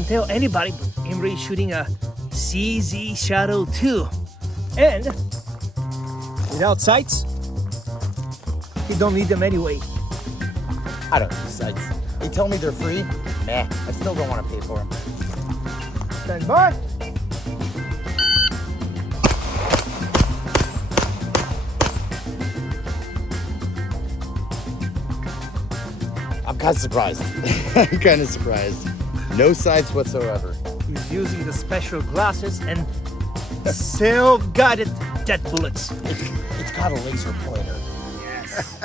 don't tell anybody, but Imri is shooting a CZ Shadow 2. And without sights, you don't need them anyway. I don't need sights. They tell me they're free. Nah, I still don't want to pay for them. Stand by. I'm kind of surprised. I'm kind of surprised. No sights whatsoever. He's using the special glasses and self-guided jet bullets. It's got a laser pointer. Yes.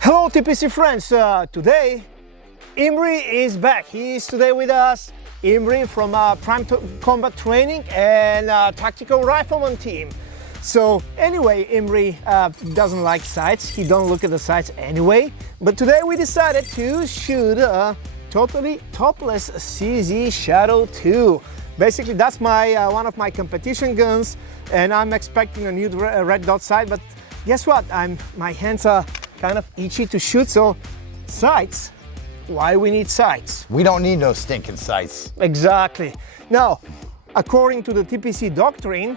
Hello TPC friends, today Imri is back. He is today with us. Imri from Prime Combat Training and Tactical Rifleman team. So anyway, Imri doesn't like sights. He don't look at the sights anyway. But today we decided to shoot a totally topless CZ Shadow 2. Basically that's my one of my competition guns, and I'm expecting a new red dot sight. But guess what? My hands are kind of itchy to shoot. So sights. Why we need sights? We don't need no stinking sights. Exactly. Now, according to the TPC doctrine,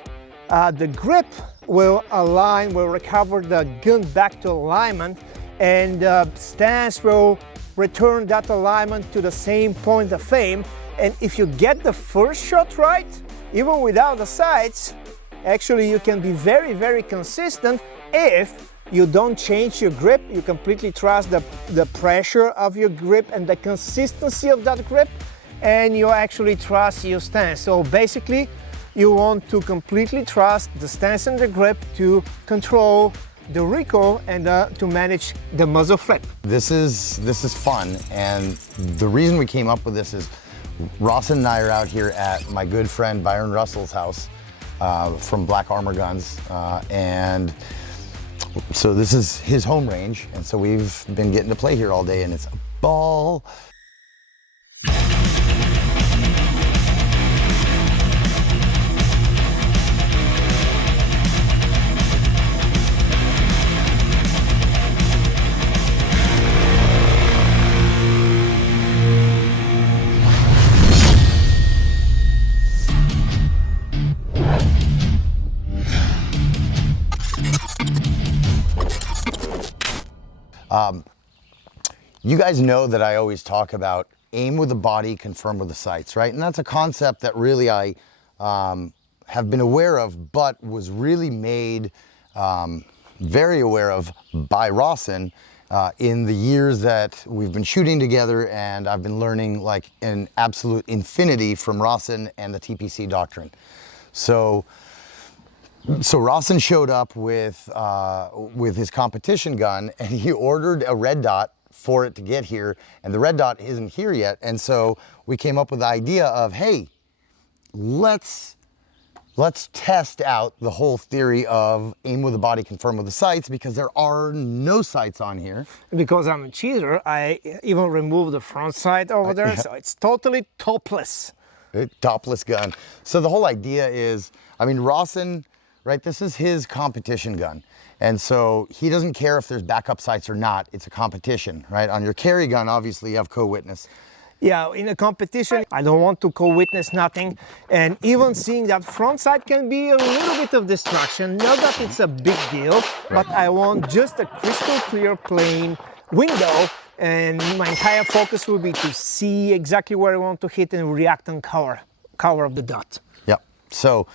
the grip will recover the gun back to alignment, and the stance will return that alignment to the same point of aim. And if you get the first shot right, even without the sights, actually you can be very, very consistent if you don't change your grip. You completely trust the pressure of your grip and the consistency of that grip, and you actually trust your stance. So basically, you want to completely trust the stance and the grip to control the recoil and to manage the muzzle flip. This is fun, and the reason we came up with this is Rawson and I are out here at my good friend Byron Russell's house from Black Armor Guns, and so this is his home range, and so we've been getting to play here all day, and it's a ball. You guys know that I always talk about aim with the body, confirm with the sights, right? And that's a concept that really I have been aware of, but was really made very aware of by Rawson in the years that we've been shooting together, and I've been learning like an absolute infinity from Rawson and the TPC doctrine. So Rawson showed up with his competition gun, and he ordered a red dot for it to get here, and the red dot isn't here yet. And so we came up with the idea of, hey, let's test out the whole theory of aim with the body, confirm with the sights, because there are no sights on here. Because I'm a cheater, I even removed the front sight over there, yeah. so it's totally topless. Topless gun. So the whole idea is, I mean, Rawson, right, this is his competition gun. And so he doesn't care if there's backup sights or not. It's a competition, right? On your carry gun, obviously, you have co-witness. Yeah, in a competition, I don't want to co-witness nothing. And even seeing that front sight can be a little bit of distraction. Not that it's a big deal, but I want just a crystal clear, plain window. And my entire focus will be to see exactly where I want to hit and react on cover of the dot. Yep. So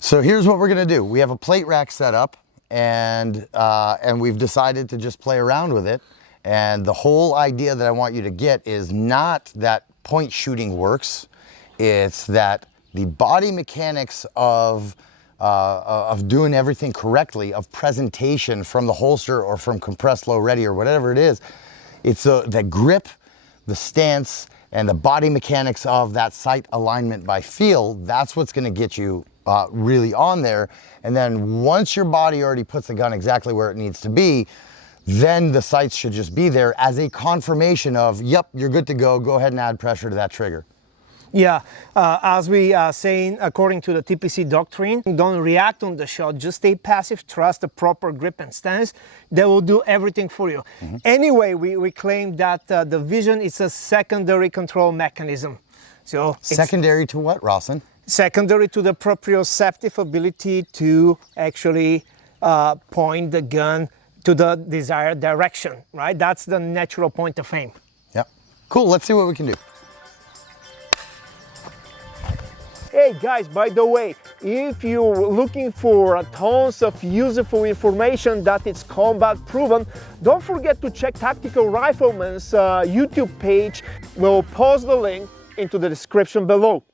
here's what we're gonna do. We have a plate rack set up, and we've decided to just play around with it. And the whole idea that I want you to get is not that point shooting works. It's that the body mechanics of doing everything correctly, of presentation from the holster or from compressed low ready or whatever it is, it's the grip, the stance, and the body mechanics of that sight alignment by feel. That's what's gonna get you really on there. And then once your body already puts the gun exactly where it needs to be, then the sights should just be there as a confirmation of, yep, you're good to go. Go ahead and add pressure to that trigger. Yeah, as we are saying, according to the TPC doctrine, don't react on the shot, just stay passive, trust the proper grip and stance. They will do everything for you. Anyway, we claim that the vision is a secondary control mechanism. So Secondary to what, Rawson? Secondary to the proprioceptive ability to actually point the gun to the desired direction, right? That's the natural point of aim. Yep. Cool, let's see what we can do. Hey guys, by the way, if you're looking for tons of useful information that is combat proven, don't forget to check Tactical Rifleman's YouTube page. We'll post the link into the description below.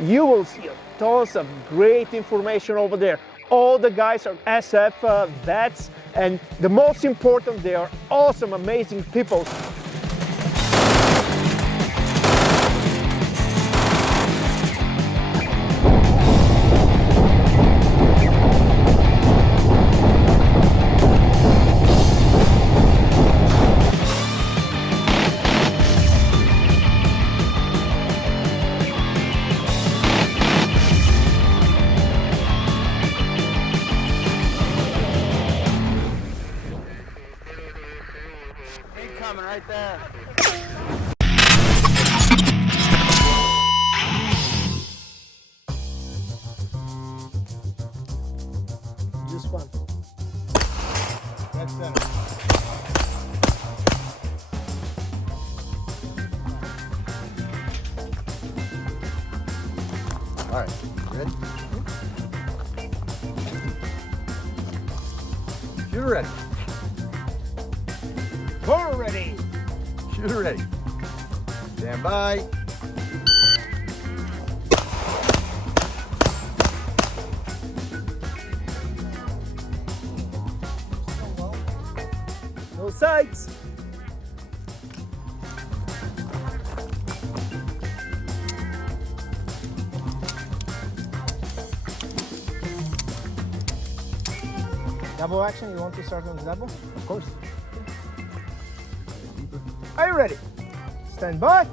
You will see tons of great information over there. All the guys are SF vets, and the most important, they are awesome, amazing people. Coming right there. Just one. That's center. All right, ready? Shooter ready. We're ready. Shooter ready. Stand by. No sights. Double action, you want to start on the double? Of course. Are you ready? Stand by.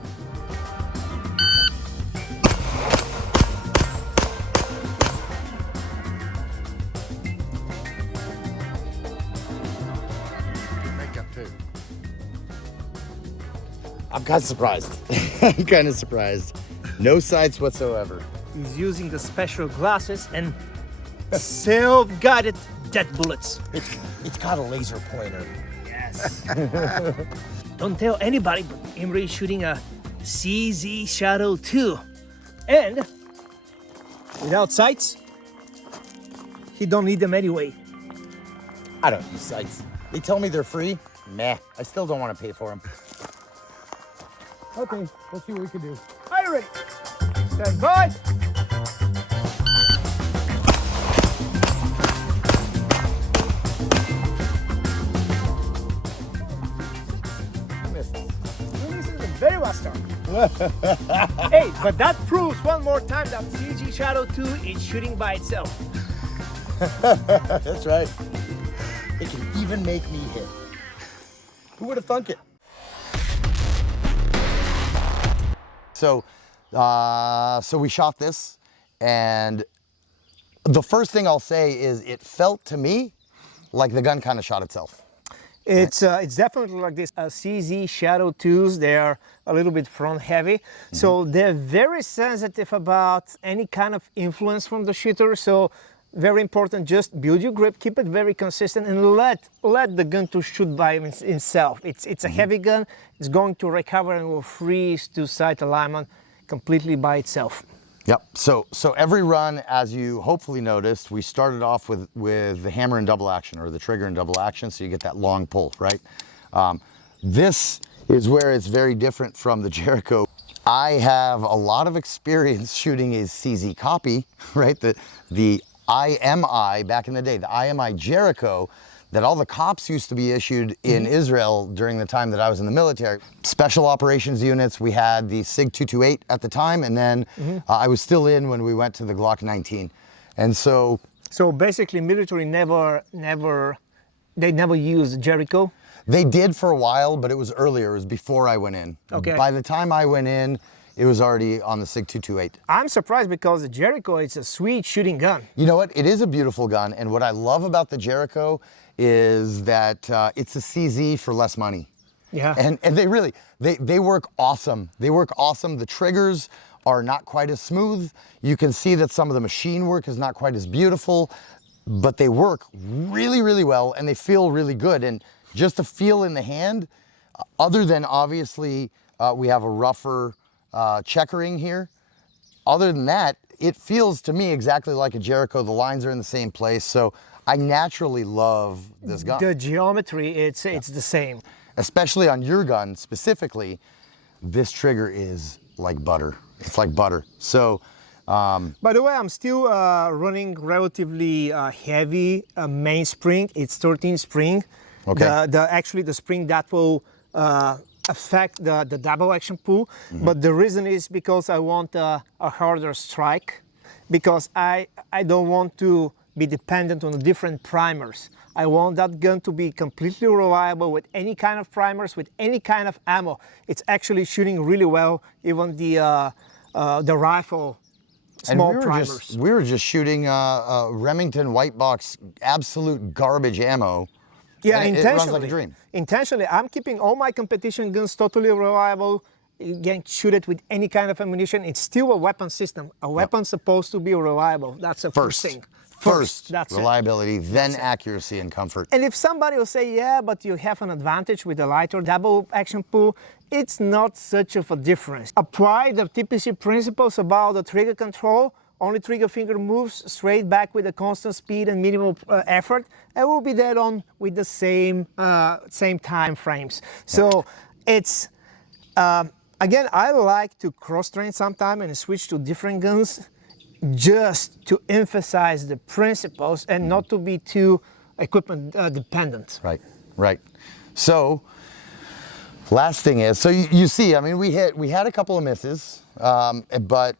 Makeup too. I'm kind of surprised. I'm kind of surprised. No sights whatsoever. He's using the special glasses and self-guided dead bullets. It's got a laser pointer. Yes. Don't tell anybody, but Imri is shooting a CZ Shadow 2. And without sights, he don't need them anyway. I don't use sights. They tell me they're free. Meh. I still don't want to pay for them. Okay, let's see what we can do. Are you ready? Stand by. Very well started. Hey, but that proves one more time that CG Shadow 2 is shooting by itself. That's right. It can even make me hit. Who would have thunk it? So we shot this, and the first thing I'll say is it felt to me like the gun kind of shot itself. It's definitely like this. CZ Shadow 2s, they are a little bit front heavy. So they're very sensitive about any kind of influence from the shooter. So very important, just build your grip, keep it very consistent, and let the gun to shoot by itself. It's a heavy gun, it's going to recover and will freeze to sight alignment completely by itself. Yep. So every run, as you hopefully noticed, we started off with the hammer and double action, or the trigger and double action, so you get that long pull, right? This is where it's very different from the Jericho. I have a lot of experience shooting a CZ copy, right? The IMI back in the day, the IMI Jericho, that all the cops used to be issued in Israel during the time that I was in the military. Special operations units, we had the SIG 228 at the time, and then I was still in when we went to the Glock 19. And so basically military never used Jericho? They did for a while, but it was earlier. It was before I went in. Okay. By the time I went in, it was already on the SIG 228. I'm surprised because the Jericho is a sweet shooting gun. You know what? It is a beautiful gun, and what I love about the Jericho is that it's a CZ for less money. Yeah. And they really, they work awesome. They work awesome. The triggers are not quite as smooth. You can see that some of the machine work is not quite as beautiful, but they work really, really well, and they feel really good. And just the feel in the hand, other than obviously we have a rougher checkering here, other than that, it feels to me exactly like a Jericho. The lines are in the same place, so I naturally love this gun. The geometry, it's the same. Especially on your gun specifically, this trigger is like butter. It's like butter. So, by the way, I'm still running relatively heavy mainspring. It's 13 spring. Okay. Actually the spring that will affect the double action pull. But the reason is because I want a harder strike, because I don't want to be dependent on the different primers. I want that gun to be completely reliable with any kind of primers, with any kind of ammo. It's actually shooting really well, even the rifle small primers. We were just shooting Remington white box absolute garbage ammo. Yeah, and intentionally. It runs like a dream. Intentionally, I'm keeping all my competition guns totally reliable. You can shoot it with any kind of ammunition. It's still a weapon system. A weapon's supposed to be reliable. That's the first thing. First, that's reliability, then accuracy and comfort. And if somebody will say, yeah, but you have an advantage with a lighter double action pull, it's not such of a difference. Apply the TPC principles about the trigger control, only trigger finger moves straight back with a constant speed and minimal effort, and we'll be dead on with the same time frames. So it's, again, I like to cross-train sometime and switch to different guns, just to emphasize the principles and not to be too equipment dependent. Right, right. So, last thing is, so you see, I mean, we had a couple of misses, but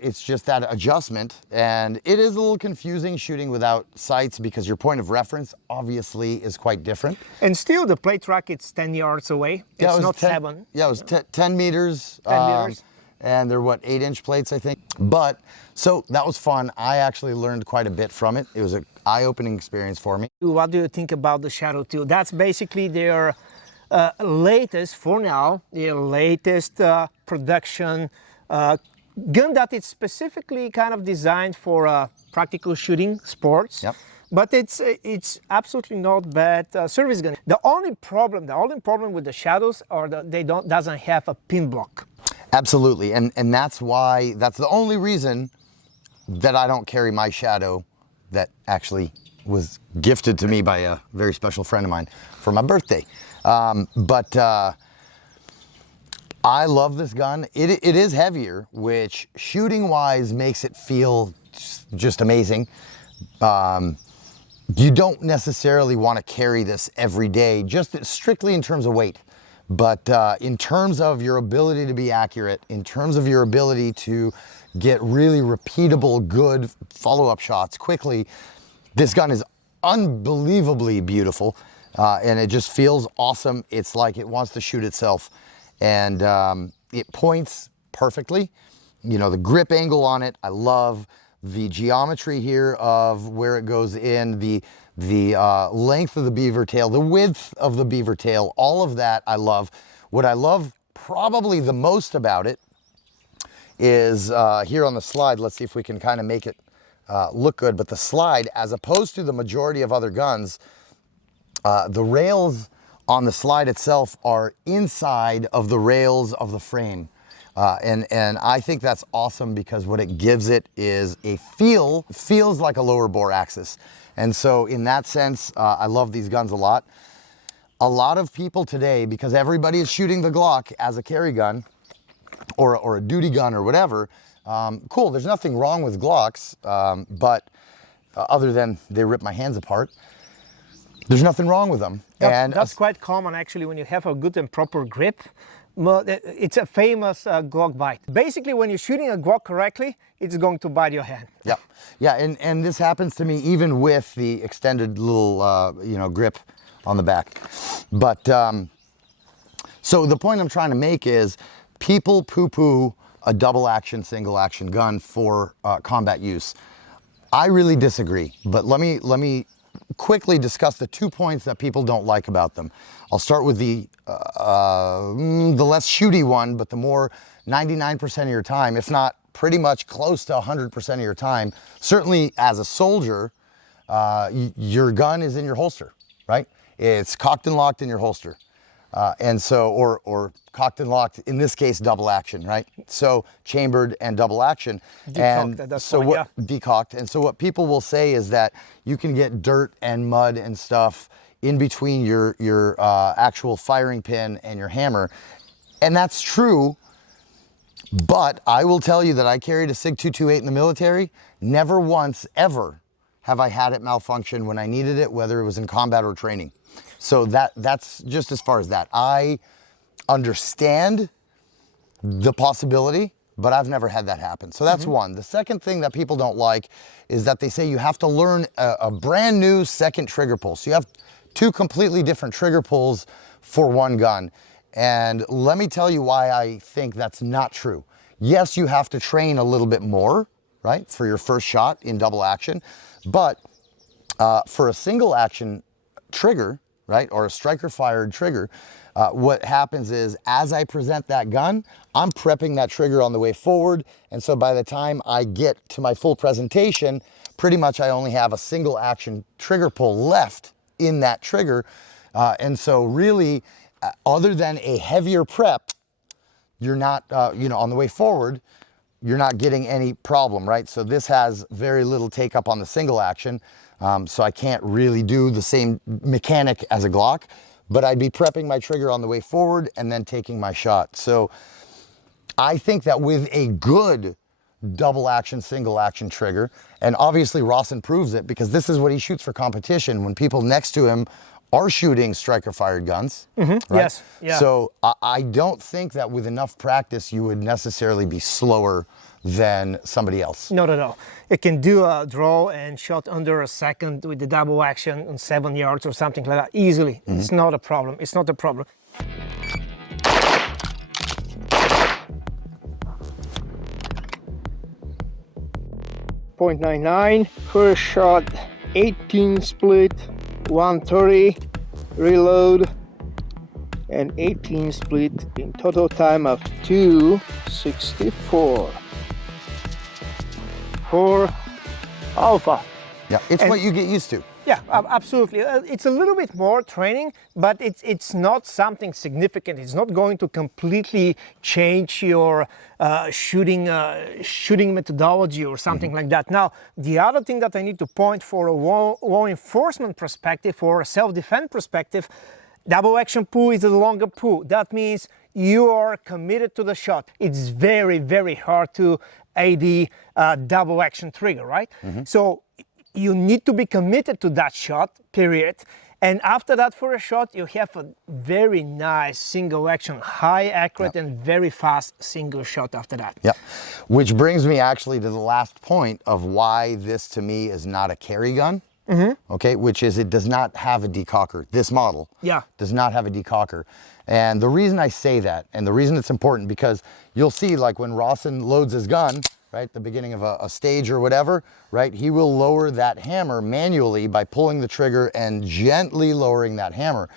it's just that adjustment, and it is a little confusing shooting without sights because your point of reference obviously is quite different. And still, the plate track, it's 10 yards away. Yeah, it's it was not 10, 7. Yeah, it was 10 meters. 10 meters. And they're what, 8-inch plates, I think. But, so that was fun. I actually learned quite a bit from it. It was an eye-opening experience for me. What do you think about the Shadow 2? That's basically their latest, for now, their latest production gun that is specifically kind of designed for practical shooting sports. Yep. But it's absolutely not bad service gun. The only problem with the Shadows are that they doesn't have a pin block. Absolutely, and that's why, that's the only reason that I don't carry my Shadow that actually was gifted to me by a very special friend of mine for my birthday. But I love this gun. It is heavier, which shooting-wise makes it feel just amazing. You don't necessarily want to carry this every day, just strictly in terms of weight. But in terms of your ability to be accurate, in terms of your ability to get really repeatable, good follow-up shots quickly, this gun is unbelievably beautiful, and it just feels awesome. It's like it wants to shoot itself, and it points perfectly. You know, the grip angle on it, I love. The geometry here of where it goes in, the length of the beaver tail, the width of the beaver tail, all of that I love. What I love probably the most about it is here on the slide. Let's see if we can kind of make it look good. But the slide, as opposed to the majority of other guns, the rails on the slide itself are inside of the rails of the frame. And I think that's awesome because what it gives it is a feels like a lower bore axis. And so in that sense, I love these guns a lot. A lot of people today, because everybody is shooting the Glock as a carry gun or a duty gun or whatever, cool, there's nothing wrong with Glocks, but other than they rip my hands apart, there's nothing wrong with them. That's quite common actually when you have a good and proper grip. It's a famous Glock bite. Basically, when you're shooting a Glock correctly, it's going to bite your hand. Yeah, yeah, and this happens to me even with the extended little, you know, grip on the back. But so the point I'm trying to make is people poo-poo a double action, single action gun for combat use. I really disagree, but let me quickly discuss the 2 points that people don't like about them. I'll start with the less shooty one, but the more 99% of your time, if not pretty much close to 100% of your time, certainly as a soldier, your gun is in your holster, right? It's cocked and locked in your holster. And so, or cocked and locked, in this case, double action, right? So chambered and double action. Decocked at that point, yeah. Decocked. And so what people will say is that you can get dirt and mud and stuff in between your actual firing pin and your hammer. And that's true, but I will tell you that I carried a SIG 228 in the military. Never once, ever have I had it malfunction when I needed it, whether it was in combat or training. So that's just as far as that. I understand the possibility, but I've never had that happen. So that's one. The second thing that people don't like is that they say you have to learn a brand new second trigger pull. So you have two completely different trigger pulls for one gun. And let me tell you why I think that's not true. Yes, you have to train a little bit more, right, for your first shot in double action. But for a single action trigger, right, or a striker fired trigger, what happens is as I present that gun, I'm prepping that trigger on the way forward. And so by the time I get to my full presentation, pretty much I only have a single action trigger pull left in that trigger. And so really, other than a heavier prep, you're not, on the way forward, you're not getting any problem, right? So this has very little take up on the single action. So I can't really do the same mechanic as a Glock, but I'd be prepping my trigger on the way forward and then taking my shot. So I think that with a good double action, single action trigger, and obviously Rawson proves it because this is what he shoots for competition when people next to him are shooting striker fired guns. Right? Yes. Yeah. So I don't think that with enough practice you would necessarily be slower than somebody else. Not at all. It can do a draw and shot under a second with the double action on 7 yards or something like that easily. It's not a problem. It's not a problem. .99 first shot, 18 split, 130 reload, and 18 split in total time of 2:64 for alpha. Yeah, it's what you get used to. Yeah, absolutely. It's a little bit more training, but it's not something significant. It's not going to completely change your shooting methodology or something like that. Now, the other thing that I need to point for a law enforcement perspective or a self-defense perspective, double action pull is a longer pull. That means you are committed to the shot. It's very, very hard to AD double action trigger, right? So you need to be committed to that shot, period. And after that, for a shot, you have a very nice single action, high accurate and very fast single shot after that. Yeah, which brings me actually to the last point of why this to me is not a carry gun. Okay, which is it does not have a decocker. This model does not have a decocker. And the reason I say that, and the reason it's important, because you'll see like when Rawson loads his gun, right, the beginning of a stage or whatever, right, he will lower that hammer manually by pulling the trigger and gently lowering that hammer.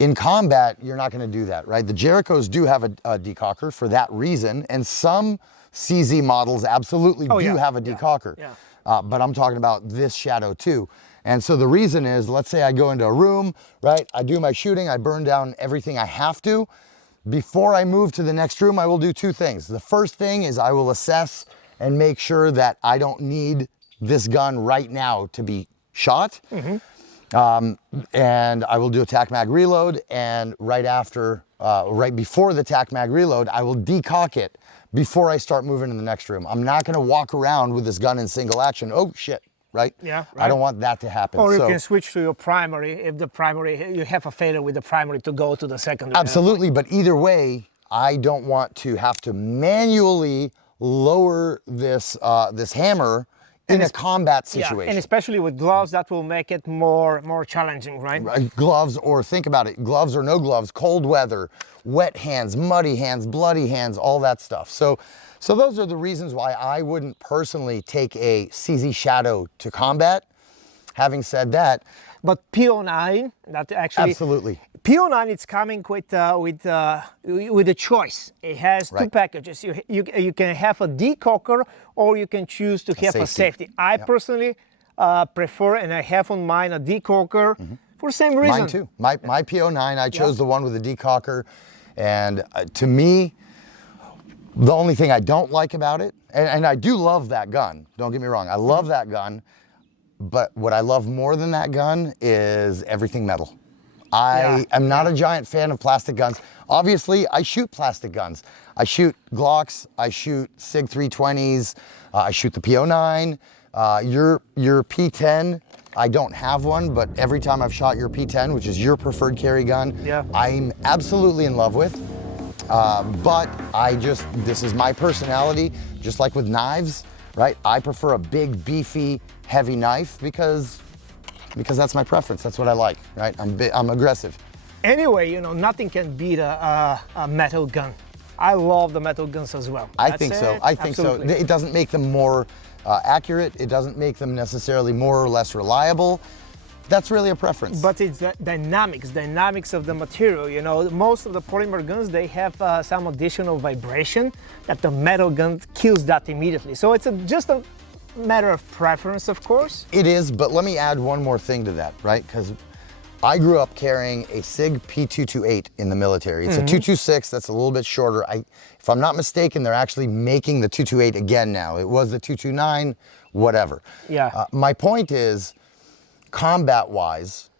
In combat, you're not gonna do that, right? The Jerichos do have a decocker for that reason, and some CZ models absolutely do have a decocker. But I'm talking about this Shadow 2. And so the reason is, let's say I go into a room, right, I do my shooting, I burn down everything I have to. Before I move to the next room, I will do two things. The first thing is I will assess and make sure that I don't need this gun right now to be shot. And I will do a tac mag reload, and right after, right before the tac mag reload, I will decock it before I start moving to the next room. I'm not gonna walk around with this gun in single action. Oh shit, right? Yeah, I don't want that to happen. Or you can switch to your primary if the primary, you have a failure with the primary to go to the secondary. Absolutely, but either way, I don't want to have to manually lower this, this hammer in a combat Yeah, situation. and especially with gloves, that will make it more challenging, right? Gloves, or think about it, gloves or no gloves, cold weather, wet hands, muddy hands, bloody hands, all that stuff. So those are the reasons why I wouldn't personally take a CZ Shadow to combat. Having said that, But PO9, that actually absolutely. PO9, it's coming with a choice. It has two Right. packages. You can have a decocker, or you can choose to have a safety. I personally prefer, and I have on mine a decocker for the same reason. Mine too. My PO9, I chose the one with the decocker, and to me, the only thing I don't like about it, and I do love that gun, don't get me wrong, I love that gun, but what I love more than that gun is everything metal. I am not a giant fan of plastic guns. Obviously, I shoot plastic guns. I shoot Glocks, I shoot SIG 320s, I shoot the PO9, your P10, I don't have one, but every time I've shot your P10, which is your preferred carry gun, I'm absolutely in love with. But this is my personality, just like with knives, right? I prefer a big, beefy, heavy knife because that's my preference. That's what I like, right? I'm aggressive. Anyway, you know, nothing can beat a metal gun. I love the metal guns as well. I think so. It doesn't make them more accurate. It doesn't make them necessarily more or less reliable. That's really a preference. But it's the dynamics of the material. You know, most of the polymer guns, they have some additional vibration that the metal gun kills that immediately. So it's just a matter of preference, of course. It is, but let me add one more thing to that, right? Because I grew up carrying a SIG P228 in the military. It's a 226, that's a little bit shorter. If I'm not mistaken, they're actually making the 228 again now. It was the 229, whatever. Yeah. My point is, combat-wise,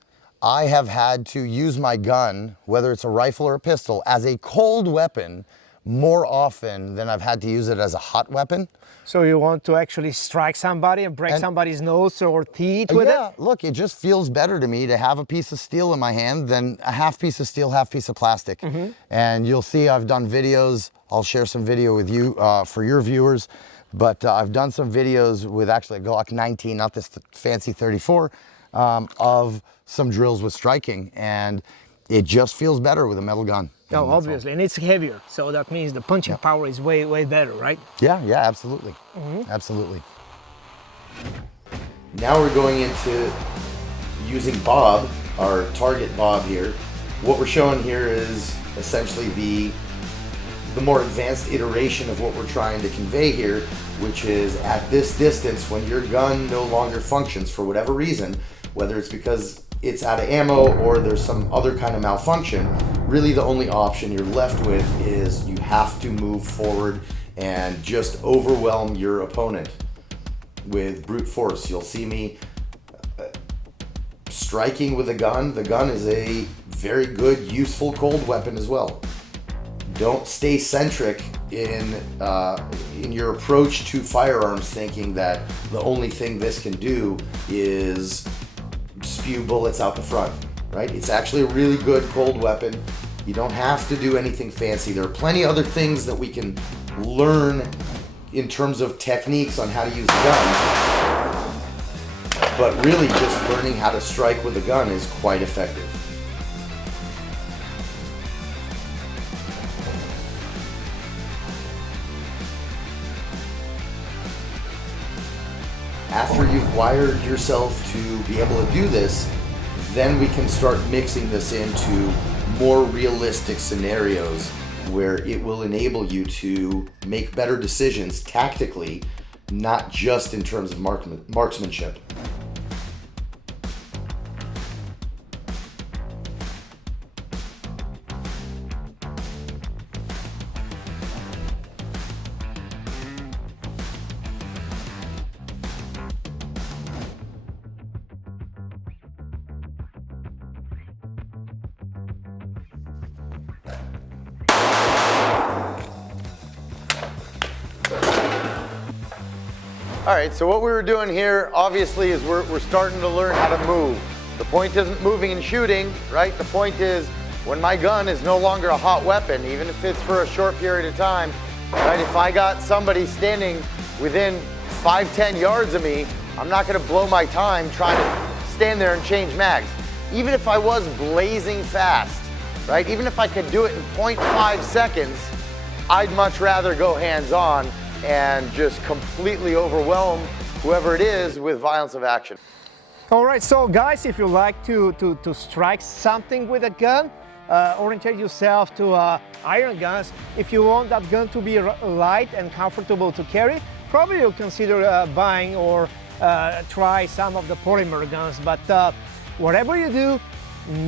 I have had to use my gun, whether it's a rifle or a pistol, as a cold weapon more often than I've had to use it as a hot weapon. So you want to actually strike somebody and break somebody's nose or teeth with it? Yeah, look, it just feels better to me to have a piece of steel in my hand than a half piece of steel, half piece of plastic. And you'll see I've done videos. I'll share some video with you for your viewers. But I've done some videos with actually a Glock 19, not this fancy 34, of some drills with striking. And it just feels better with a metal gun. Oh, obviously, and it's heavier, so that means the punching power is way better, right? Yeah, absolutely. Absolutely. Now we're going into using Bob, our target Bob here. What we're showing here is essentially the more advanced iteration of what we're trying to convey here, which is at this distance, when your gun no longer functions for whatever reason, whether it's because it's out of ammo or there's some other kind of malfunction, really the only option you're left with is you have to move forward and just overwhelm your opponent with brute force. You'll see me striking with a gun. The gun is a very good, useful cold weapon as well. Don't stay centric in your approach to firearms, thinking that the only thing this can do is spew bullets out the front, right? It's actually a really good cold weapon. You don't have to do anything fancy. There are plenty other things that we can learn in terms of techniques on how to use a gun. But really just learning how to strike with a gun is quite effective. After you've wired yourself to be able to do this, then we can start mixing this into more realistic scenarios where it will enable you to make better decisions tactically, not just in terms of marksmanship. All right, so what we were doing here, obviously, is we're starting to learn how to move. The point isn't moving and shooting, right? The point is when my gun is no longer a hot weapon, even if it's for a short period of time, right? If I got somebody standing within 5-10 yards of me, I'm not gonna blow my time trying to stand there and change mags. Even if I was blazing fast, right? Even if I could do it in 0.5 seconds, I'd much rather go hands-on and just completely overwhelm whoever it is with violence of action. All right, so guys, if you like to strike something with a gun, orientate yourself to iron guns. If you want that gun to be light and comfortable to carry, probably you'll consider buying or try some of the polymer guns. But whatever you do,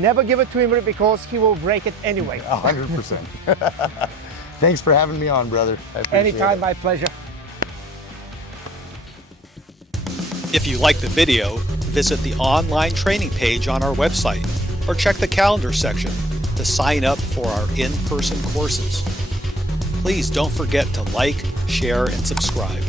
never give it to Imri because he will break it anyway. 100%. Thanks for having me on, brother. I appreciate Anytime, it. my pleasure. If you like the video, visit the online training page on our website or check the calendar section to sign up for our in-person courses. Please don't forget to like, share, and subscribe.